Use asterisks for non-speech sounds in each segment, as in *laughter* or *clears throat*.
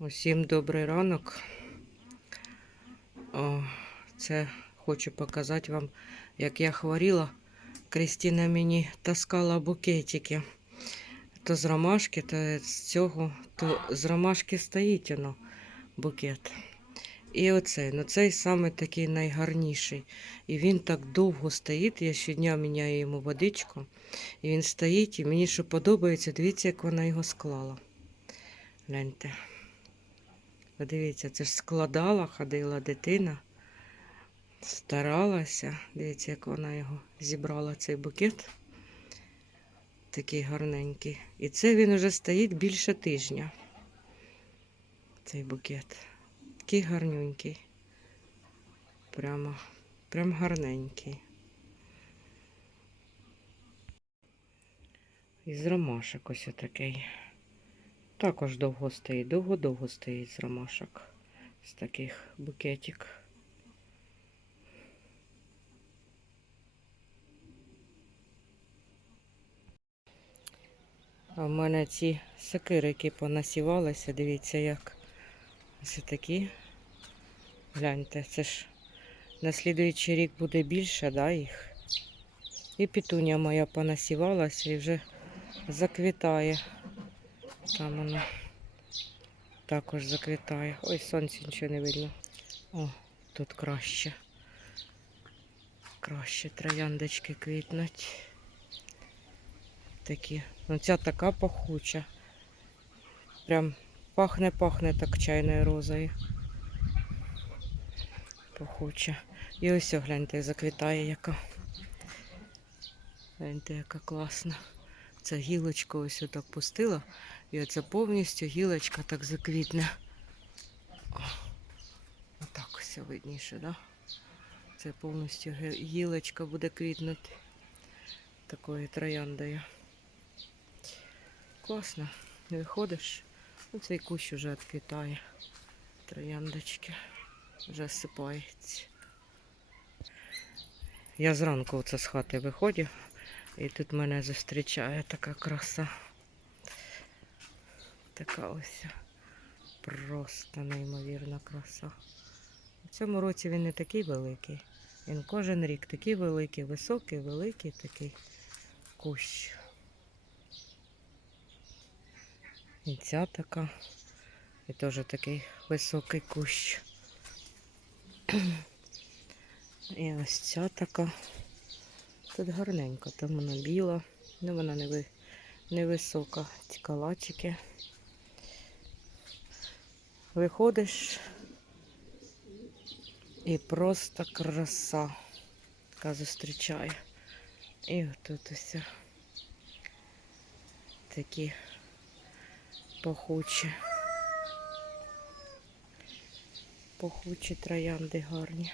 Усім добрий ранок. О, це хочу показати вам, як я хворіла. Крістіна мені таскала букетики. То з ромашки, то з цього, то з ромашки стоїть воно букет. І оцей, ну цей саме такий найгарніший. І він так довго стоїть. Я щодня міняю йому водичку. І він стоїть, і мені що подобається, дивіться, як вона його склала. Гляньте. Подивіться, це ж складала, ходила дитина, старалася. Дивіться, як вона його зібрала, цей букет. Такий гарненький. І це він уже стоїть більше тижня. Цей букет. Такий гарненький. Прямо, прям гарненький. Із ромашок ось отакий. Також довго стоїть, довго-довго стоїть з ромашок. З таких букетик. А в мене ці сокирики понасівалися, дивіться як. Ось такі. Гляньте, це ж на слідуючий рік буде більше, да, їх. І пітуня моя понасівалася і вже заквітає. Там воно також заквітає. Ой, сонце нічого не видно. О, тут краще. Краще трояндочки квітнуть. Такі. Ну ця така пахуча. Прям пахне-пахне так чайною розою. Пахуча. І ось о, гляньте, заквітає яка. Гляньте, яка класна. Ця гілочка ось отак пустила. І оце повністю гілочка так заквітне. Отак ось видніше, да? Це повністю гілочка буде квітнути такою трояндою. Класно. Виходиш. Оцей кущ вже відквітає. Трояндочки вже осипаються. Я зранку оце з хати виходжу, і тут мене зустрічає така краса. Така ось просто неймовірна краса. У цьому році він не такий великий. Він кожен рік такий великий, високий, великий такий кущ. І ця така. І теж такий високий кущ. І ось ця така. Тут гарненько, там вона біла, ну вона не, невисока. Ці калачики. Виходиш і просто краса, яка зустрічає. І отут ось такі пахучі. Пахучі троянди гарні.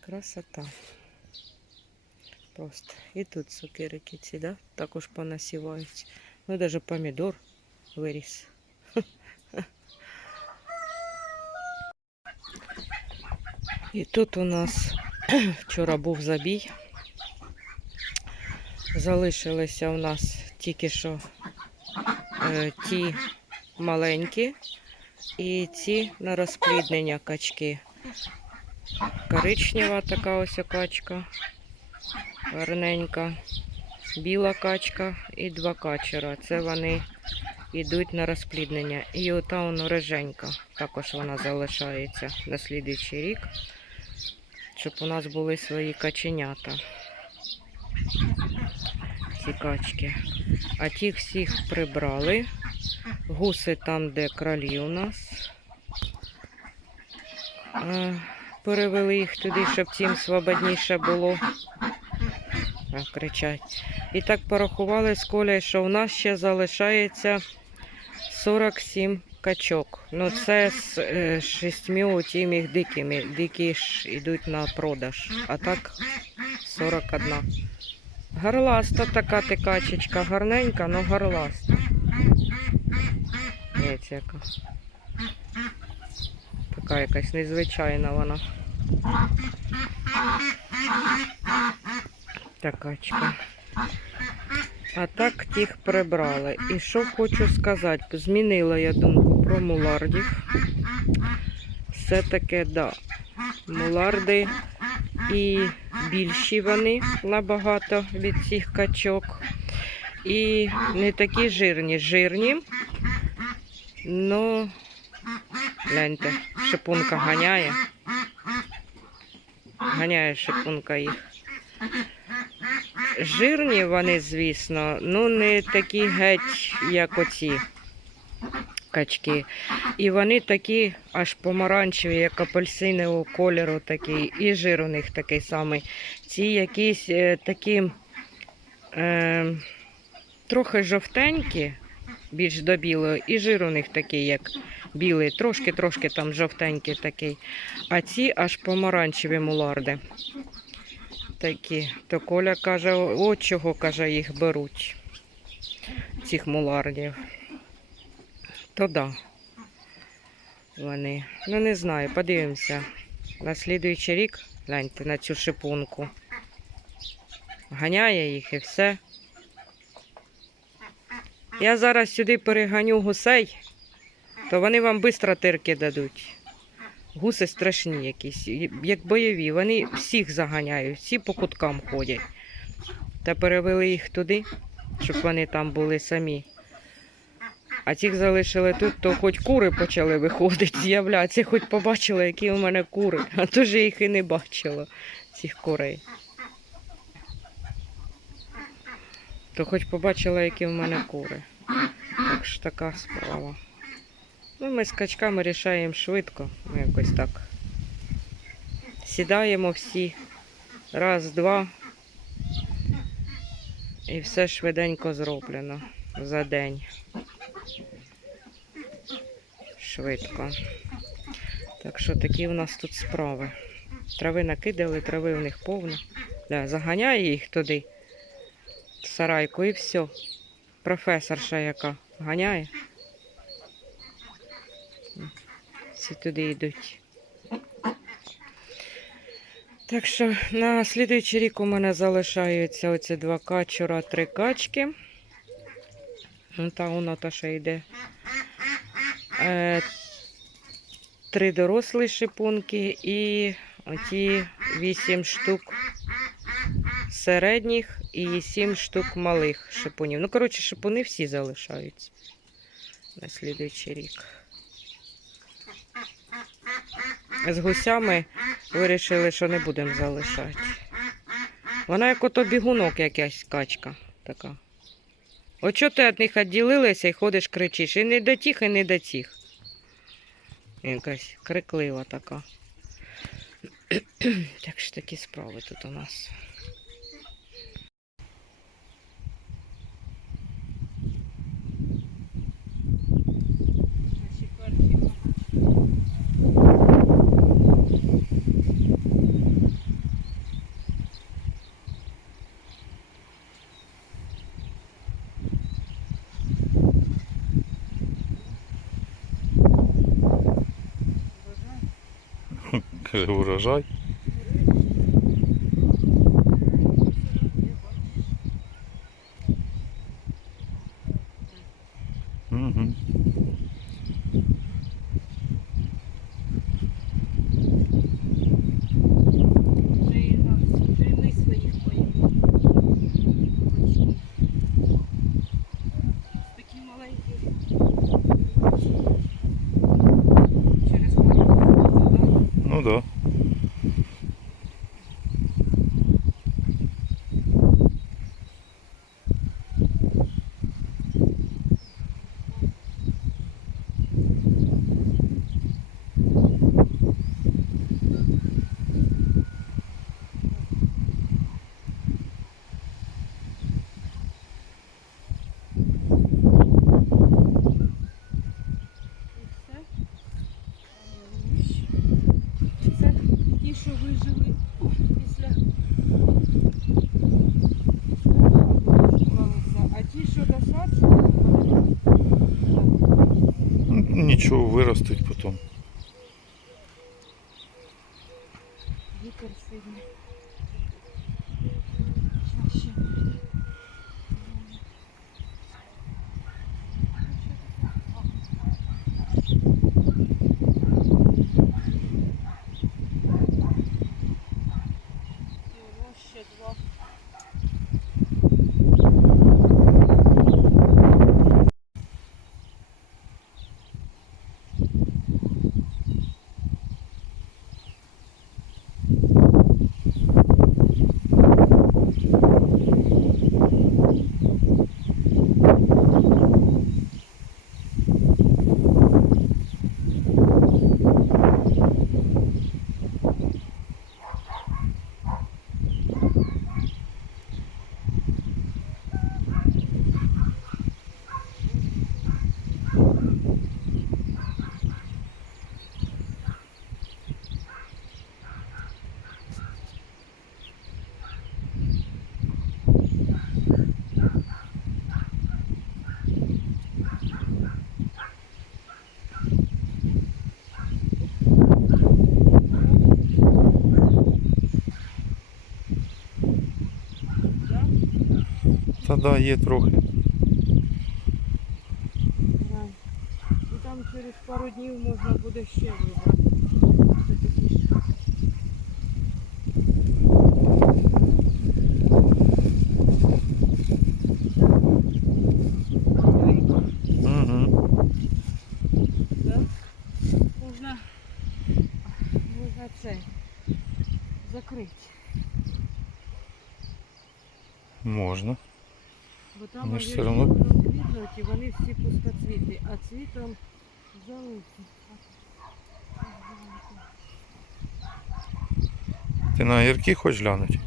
Красота. Просто. І тут сокирики ці, да? Також понасівають. Ну, навіть помідор виріс. І тут у нас *clears throat* вчора був забій. Залишилися у нас тільки що е, ті маленькі і ці на розпліднення качки. Коричнева така ось качка, гарненька, біла качка і два качера. Це вони йдуть на розпліднення. І ота воно риженька. Також вона залишається на слідуючий рік, щоб у нас були свої каченята. Ці качки. А тих всіх прибрали. Гуси там, де кролі у нас. Е, Перевели їх туди, щоб цим свободніше було. Кричать. І так порахували з Колею, що в нас ще залишається 47 качок. Ну, це з е, шістьми тими дикими. Дикі ж йдуть на продаж. А так 41. Горласта така ти качечка, гарненька, але горласта. Дивіться, яка. Така якась незвичайна вона. Та качка. А так тих прибрали. І що хочу сказати, змінила я думку про мулардів. Все-таки, да, муларди і більші вони набагато від цих качок. І не такі жирні. Жирні. Ну, гляньте, шипунка ганяє. Ганяє шипунка їх. Жирні вони, звісно, ну не такі геть, як оці качки. І вони такі аж помаранчеві, як апельсинового кольору такий, і жир у них такий самий. Ці якісь е, такі е, трохи жовтенькі, більш до білого, і жир у них такий, як білий, трошки-трошки там жовтенький такий. А ці аж помаранчеві муларди. Такі. То Коля каже, от чого каже, їх беруть, цих мулардів. То да. Вони. Ну не знаю, подивимося. На слідуючий рік гляньте на цю шипунку. Ганяє їх і все. Я зараз сюди переганю гусей, то вони вам швидко тирки дадуть. Гуси страшні якісь, як бойові. Вони всіх заганяють, всі по куткам ходять. Та перевели їх туди, щоб вони там були самі. А цих залишили тут, то хоч кури почали виходити, з'являтися, хоч побачила, які у мене кури, а то ж їх і не бачила, цих курей. То хоч побачила, які в мене кури. Так що така справа. Ну, ми з качками рішаємо швидко. Ми якось так. Сідаємо всі. Раз, два. І все швиденько зроблено за день. Швидко. Так що такі у нас тут справи. Трави накидали, трави у них повно. Да, заганяє їх туди, в сарайку, і все. Професорша яка ганяє. Всі туди йдуть. Так що на слідуючий рік у мене залишаються оці два качура, три качки. Ну, Та та ще йде. Е, три дорослі шипунки і оті вісім штук середніх і сім штук малих шипунів. Ну, коротше, шипуни всі залишаються на слідуючий рік. З гусями вирішили, що не будемо залишати. Вона як ото бігунок якась качка така. От чого ти від них відділилася і ходиш кричиш? І не до тих, і не до тих. Якась криклива така. *clears throat* так що такі справи тут у нас. Каже, *laughs* урожай. Угу. Вже і Ну да. Це ті, що вижили після а ті, що досаджували, вони Ну, Нічого виростуть потім. вітер сильний. Та да, є трохи. Да. І там через пару днів можна буде ще вибрати. Це такі ж. Угу. Да? Можна, можна це закрити. Можна. Бо там Вони ж все воно квітнуть і вони всі пустоцвіти, а цвітом залиті. Ти на огірки хочеш глянути?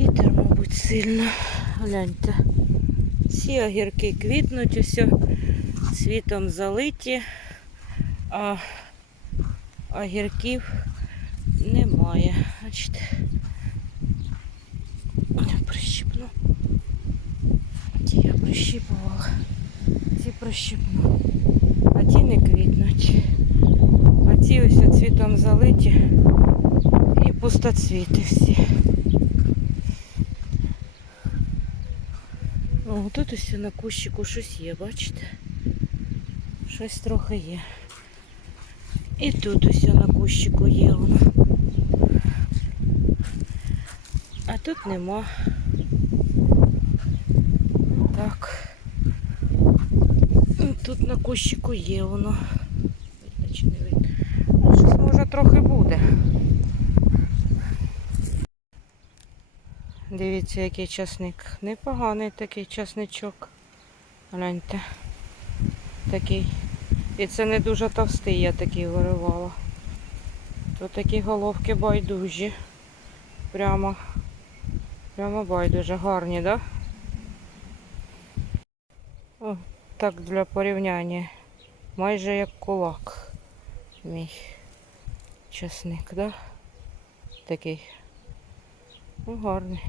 Вітер, мабуть, сильно. Гляньте. Всі огірки квітнуть, усе цвітом залиті, а огірків немає. Бачите. Прищипну. Ті я прищипувала. Ці прищипну. А ті не квітнуть. А ці ось цвітом залиті і пустоцвіти всі. О, тут ось на кущику щось є, бачите? Щось трохи є. І тут ось на кущику є воно. А тут нема. Так. Тут на кущику є воно. Ну, Щось може трохи буде. Дивіться, який часник. Непоганий такий часничок. Гляньте. Такий. І це не дуже товстий, я такий виривала. Тут такі головки байдужі. Прямо. Прямо байдуже. Гарні? Да? О, так для порівняння. Майже як кулак. Мій часник, да? Такий. Гарний.